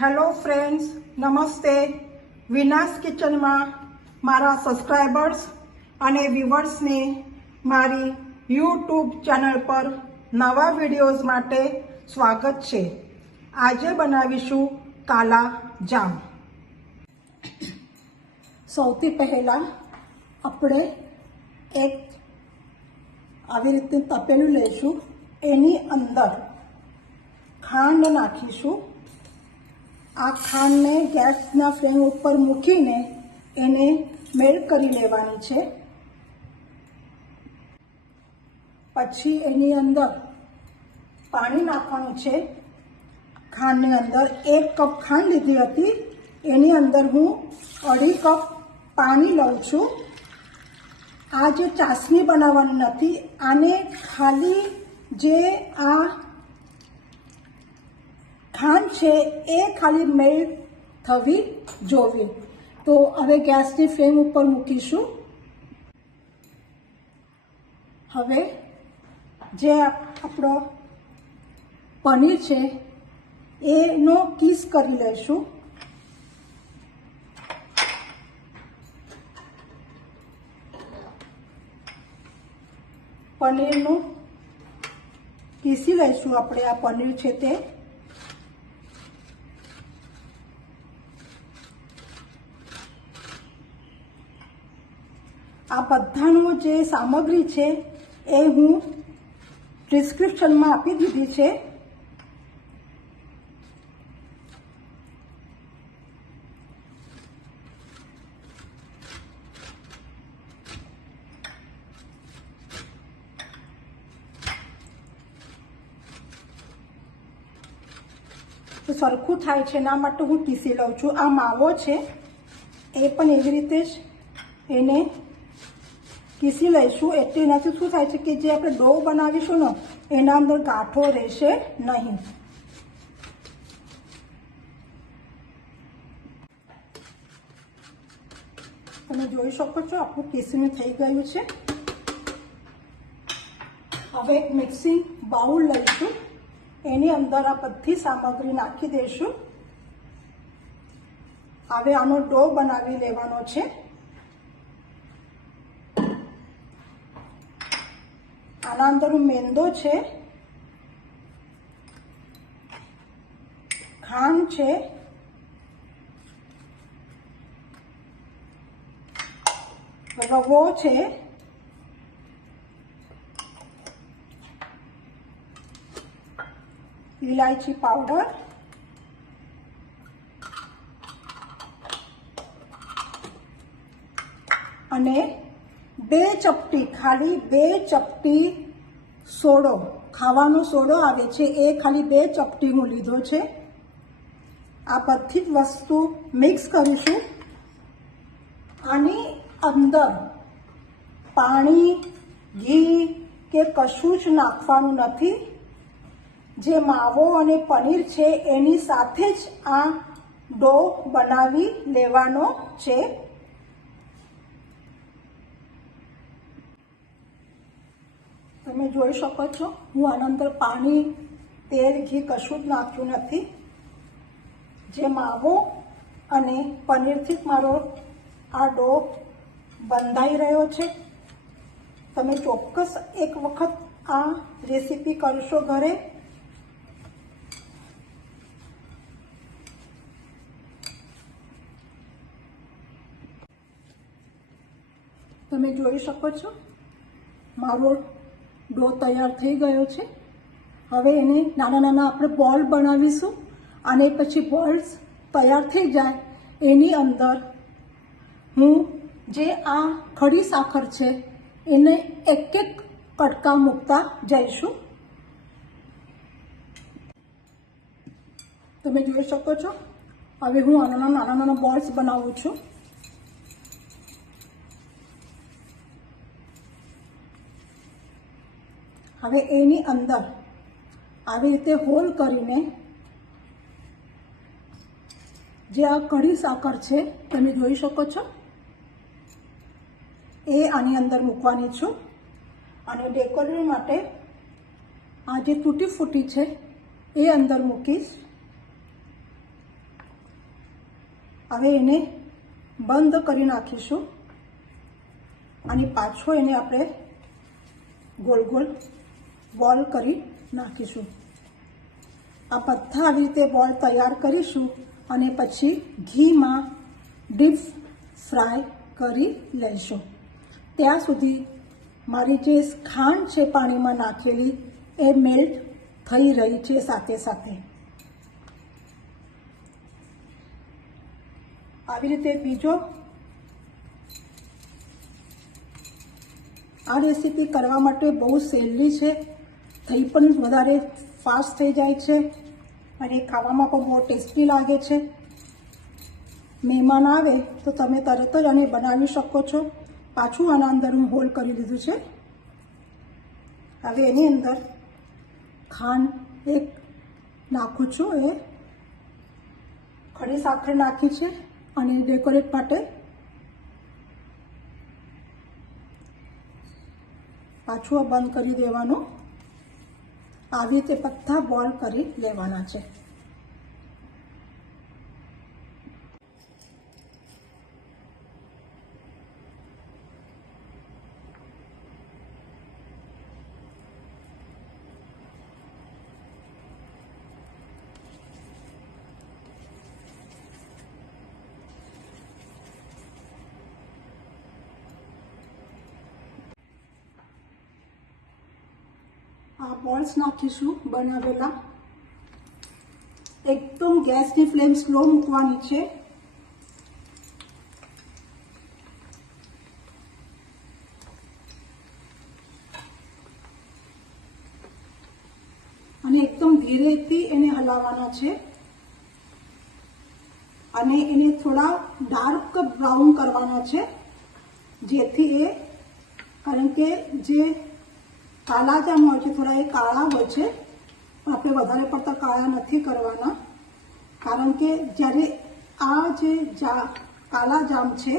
Hello friends, નમસ્તે. વિનાસ કિચનમાં મારા સબસ્ક્રાઈબર્સ અને વ્યુઅર્સને મારી યુટ્યુબ ચેનલ પર નવા વિડીયોઝ માટે સ્વાગત છે. આજે બનાવીશું કાલા જામ. સૌથી પહેલાં આપણે એક આવી રીતે તપેલું લઈશું. એની અંદર ખાંડ નાખીશું. આ ખાંડને ગેસના ફ્લેમ ઉપર મૂકીને એને મેલ્ટ કરી લેવાની છે. પછી એની અંદર પાણી નાખવાનું છે. ખાંડની અંદર 1 કપ ખાંડ લીધી હતી, એની અંદર હું 2.5 કપ પાણી લઉં છું. આ જે ચાસણી બનાવવાની નથી, આને ખાલી જે આ ખાંડ છે એ ખાલી મેલ્ટ થવી જોઈએ. તો હવે ગેસની ફ્લેમ ઉપર મૂકીશું. હવે જે આપણો પનીર છે એનો કીસ કરી લઈશું. પનીરનું કીસી લઈશું આપણે. આ પનીર છે તે આ બધાનું જે સામગ્રી છે એ હું ડિસ્ક્રિપ્શનમાં આપી દીધી છે. તો સરખું થાય છે એના માટે હું પીસી લઉં છું. આ માવો છે એ પણ એવી રીતે જ એને કીસી લઈશું. એટલે એનાથી શું થાય છે કે જે આપણે ડો બનાવીશું ને એના અંદર ગાંઠો રહેશે નહીં. તમે જોઈ શકો છો આપણું કીસીનું થઈ ગયું છે. હવે એક મિક્સિંગ બાઉલ લઈશું. એની અંદર આ બધી સામગ્રી નાખી દઈશું. હવે આનો ડો બનાવી લેવાનો છે. આના અંદર મેંદો છે, ખાંડ છે, રવો છે, ઇલાયચી પાવડર, અને 2 ચપટી, ખાલી 2 ચપટી સોડો, ખાવાનો સોડો આવે છે એ ખાલી 2 ચપટી હું લીધો છે. આ બધી જ વસ્તુ મિક્સ કરીશું. આની અંદર પાણી, ઘી કે કશું જ નાખવાનું નથી. જે માવો અને પનીર છે એની સાથે જ આ ડો બનાવી લેવાનો છે. તમે જોઈ શકો છો હું આના અંદર પાણી, તેલ, ઘી કશું જ નાખ્યું નથી. જે માવો અને પનીરથી જ મારો આ ડો બંધાઈ રહ્યો છે. તમે ચોક્કસ એક વખત આ રેસીપી કરશો ઘરે. તમે જોઈ શકો છો મારો ડો તૈયાર થઈ ગયો છે. હવે એને નાના નાના આપણે બોલ બનાવીશું અને પછી બોલ્સ તૈયાર થઈ જાય એની અંદર હું જે આ ખડી સાકર છે એને એક એક કટકા મૂકતા જઈશું. તમે જોઈ શકો છો હવે હું આના નાના નાના બોલ્સ બનાવું છું. હવે એની અંદર આવી રીતે હોલ કરીને જે આ કઢી સાકર છે તમે જોઈ શકો છો એ આની અંદર મૂકવાની છું. અને ડેકોરેશન માટે આ જે તૂટી ફૂટી છે એ અંદર મૂકીશ. હવે એને બંધ કરી નાખીશું અને પાછો એને આપણે ગોલ ગોલ બોલ કરી નાખીશું. આ બધા આવી રીતે બોલ તૈયાર કરીશું અને પછી ઘીમાં ડીપ ફ્રાય કરી લઈશું. ત્યાં સુધી મારી જે ખાંડ છે પાણીમાં નાખેલી એ મેલ્ટ થઈ રહી છે સાથે સાથે. આવી રીતે બીજો આ રેસીપી કરવા માટે બહુ સહેલી છે, થઈ પણ વધારે ફાસ્ટ થઈ જાય છે અને ખાવામાં પણ બહુ ટેસ્ટી લાગે છે. મહેમાન આવે તો તમે તરત જ આને બનાવી શકો છો. પાછું આના અંદર હું હોલ કરી દીધું છે. હવે એની અંદર ખાંડ એક નાખું છું, એ ખડી સાકર નાખી છે અને ડેકોરેટ માટે પાછું બંધ કરી દેવાનું. આવી રીતે બધા બોલ કરી લેવાના છે. આ બોલ્સ નાખીશું બનાવેલા. એકદમ ગેસની ફ્લેમ સ્લો મૂકવાની છે. અને એકદમ ધીરેથી એને હલાવવાના છે અને એને થોડા ડાર્ક બ્રાઉન કરવાના છે, જેથી એ, કારણ કે જે કાલા જામ હોય છે થોડા એ કાળા હોય છે, આપણે વધારે પડતા કાળા નથી કરવાના. કારણ કે જ્યારે આ જે કાલા જામ છે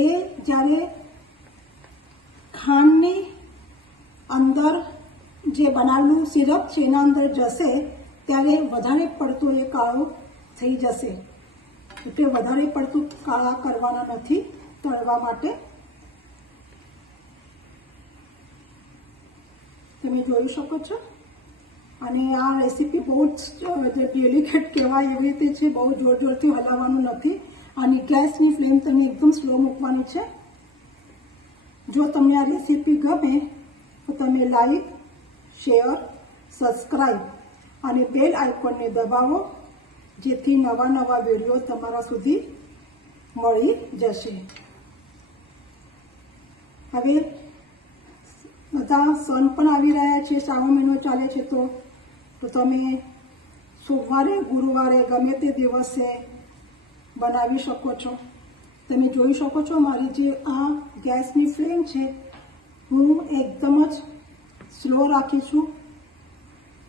એ જ્યારે ખાંડની અંદર જે બનાવેલું સિરપ છે એના અંદર જશે ત્યારે વધારે પડતું એ કાળું થઈ જશે. એટલે વધારે પડતું કાળા કરવાના નથી તળવા માટે. તમે જોઈ શકો છો. અને આ રેસીપી બહુ જ ડેલિકેટ કહેવાય એવી રીતે છે, બહુ જોર જોરથી હલાવવાનું નથી અને ગેસની ફ્લેમ તમે એકદમ સ્લો મૂકવાની છે. જો તમને આ રેસીપી ગમે તો તમે લાઈક, શેર, સબસ્ક્રાઈબ અને બેલ આઇકોનને દબાવો, જેથી નવા નવા વિડીયો તમારા સુધી મળી જશે. હવે બધા સન પણ આવી રહ્યા છે, શ્રાવણ મહિનો ચાલે છે, તો તમે સોમવારે, ગુરુવારે ગમે તે દિવસે બનાવી શકો છો. તમે જોઈ શકો છો મારી જે આ ગેસની ફ્લેમ છે હું એકદમ જ સ્લો રાખી છું.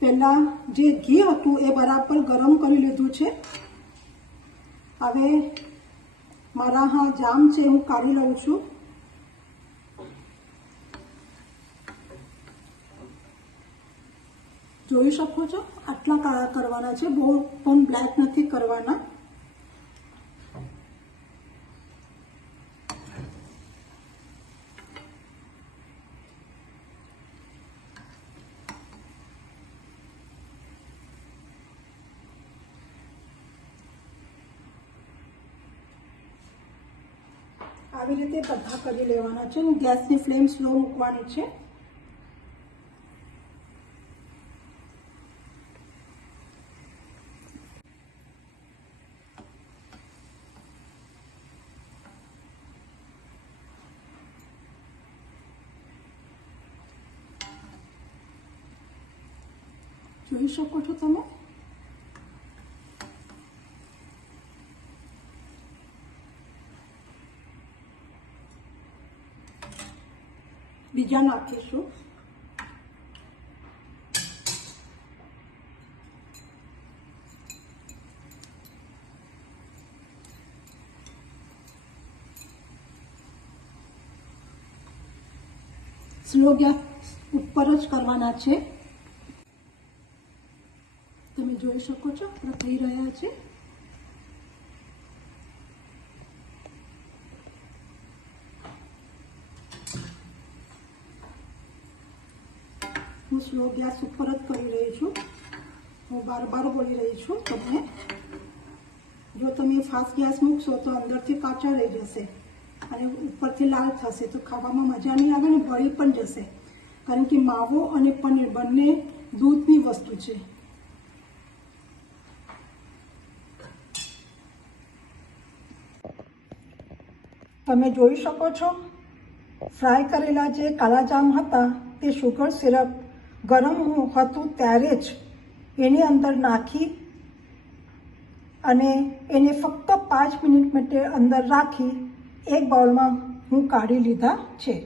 પહેલાં જે ઘી હતું એ બરાબર ગરમ કરી લીધું છે. હવે મારા હા જામ છે હું કાઢી લઉં છું. જોઈ શકો છો આટલા કાળા કરવાના છે, બહુ પણ બ્લેક નથી કરવાના. આવી રીતે બધા કરી લેવાના છે. ગેસની ફ્લેમ સ્લો મૂકવાની છે. જોઈ શકો છો તમે. બીજા નાખીશું. સ્લો ગેસ ઉપર જ કરવાના છે. તમે જોઈ શકો છો આપણા થઈ રહ્યા છે. સ્લો ગેસ ઉપર જ કરી રહી છું. હું બાર બોલી રહી છું તમને. જો તમે ફાસ્ટ ગેસ મૂકશો તો અંદરથી કાચા રહી જશે અને ઉપરથી લાલ થશે, તો ખાવામાં મજા નહીં આવે ને બળી પણ જશે. કારણ કે માવો અને પનીર બંને દૂધની વસ્તુ છે. તમે જોઈ શકો છો ફ્રાય કરેલા જે કાલા જામ હતા તે શુગર સિરપ ગરમ હતું ત્યારે જ એની અંદર નાખી અને એને ફક્ત 5 મિનિટ માટે અંદર રાખી એક બાઉલમાં હું કાઢી લીધા છે.